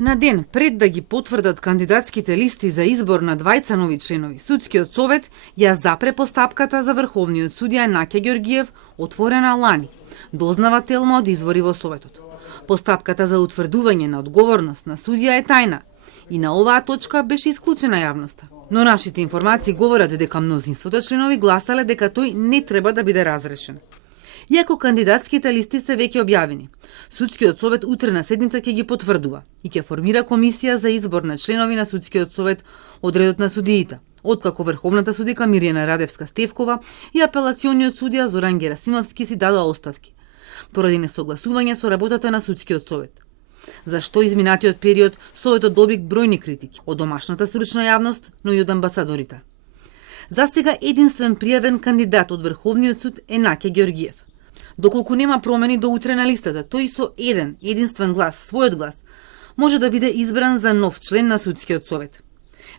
На ден пред да ги потврдат кандидатските листи за избор на двајца нови членови, Судскиот совет ја запре постапката за врховниот судија Наќа Ѓоргиев, отворена лани, дознава Телма од извори во Советот. Постапката за утврдување на одговорност на судија е тајна и на оваа точка беше исклучена јавноста. Но нашите информации говорат дека мнозинството членови гласале дека тој не треба да биде разрешен. Иако кандидатските листи се веќе објавени, Судскиот совет утре на седница ќе ги потврдува и ќе формира комисија за избор на членови на Судскиот совет од редот на судиите, откако Врховната судика Мирјана Радевска-Стевкова и апелациониот судија Зоран Герасимовски си дадоа оставки, поради несогласување со работата на Судскиот совет. Зашто изминатиот период Советот доби бројни критики од домашната стручна јавност, но и од амбасадорите. За сега единствен пријавен кандидат од Врховниот суд е Наќа Ѓоргиев. Доколку нема промени до утре на листата, тој со единствен глас, својот глас, може да биде избран за нов член на Судскиот совет.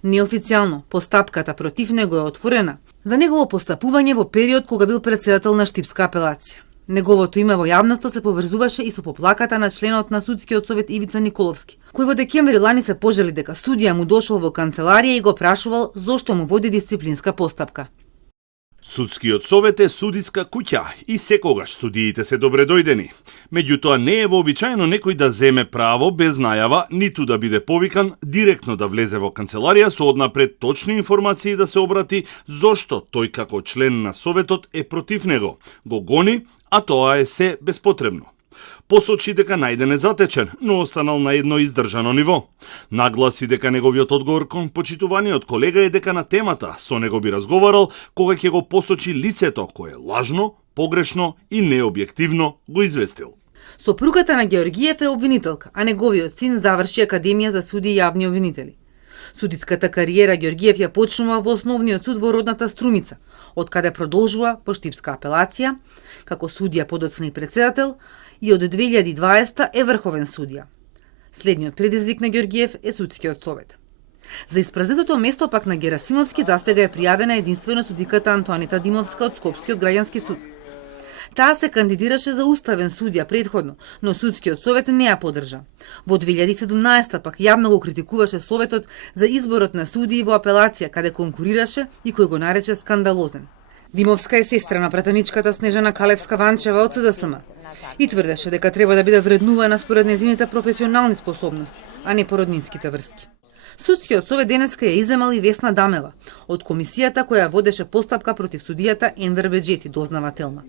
Неофицијално, постапката против него е отворена за негово постапување во период кога бил председател на Штипска апелација. Неговото име во јавноста се поврзуваше и со поплаката на членот на Судскиот совет Ивица Николовски, кој во декември лани се пожали дека судија му дошол во канцеларија и го прашувал зошто му води дисциплинска постапка. Судскиот совет е судиска куќа и секогаш судиите се добре дојдени. Меѓутоа не е вообичаено некој да земе право без најава, ниту да биде повикан директно да влезе во канцеларија со однапред точни информации да се обрати зошто тој како член на советот е против него, го гони, а тоа е се безпотребно. Посочи дека најден е затечен, но останал на едно издржано ниво. Нагласи дека неговиот одговор кон почитуваниот колега е дека на темата со него би разговарал кога ќе го посочи лицето кое лажно, погрешно и необјективно го известил. Сопругата на Ѓоргиев е обвинителка, а неговиот син заврши Академија за суди и јавни обвинители. Судиската кариера Ѓоргиев ја почнува во Основниот суд во родната Струмица, од каде продолжува по Штипска апелација, како судија подоцна и председател, и од 2020 е врховен судија. Следниот предизвик на Ѓоргиев е Судскиот совет. За испразнетото место пак на Герасимовски засега е пријавена единствено судиката Антоанита Димовска од Скопскиот граѓански суд. Таа се кандидираше за уставен судија предходно, но Судскиот совет не ја поддржа. Во 2017 пак јавно го критикуваше советот за изборот на судии во апелација, каде конкурираше и кој го нарече скандалозен. Димовска е сестра на пратеничката Снежана Калевска-Ванчева од СДСМ и тврдеше дека треба да биде вреднувана според незините професионални способности, а не по роднинските врски. Судскиот совет денеска ја иземал и Весна Дамева од комисијата која водеше постапка против судијата Енвер Беџети, дознава Телма.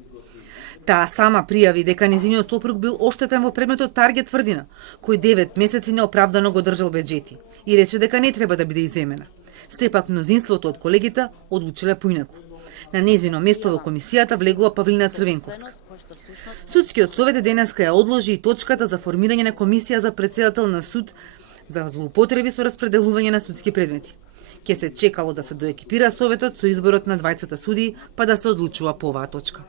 Таа сама пријави дека незиниот сопруг бил оштетен во предметот Таргет тврдина, кој 9 месеци неоправдано го држал Беџети и рече дека не треба да биде иземена. Сепак мнозинството од колегите одлучиле поинаку. На незино место во комисијата влегува Павлина Црвенковска. Судскиот совет денеска ја одложи и точката за формирање на комисија за председател на суд за злоупотреби со распределување на судски предмети. Ке се чекало да се доекипира советот со изборот на двајцата судии, па да се одлучува по оваа точка.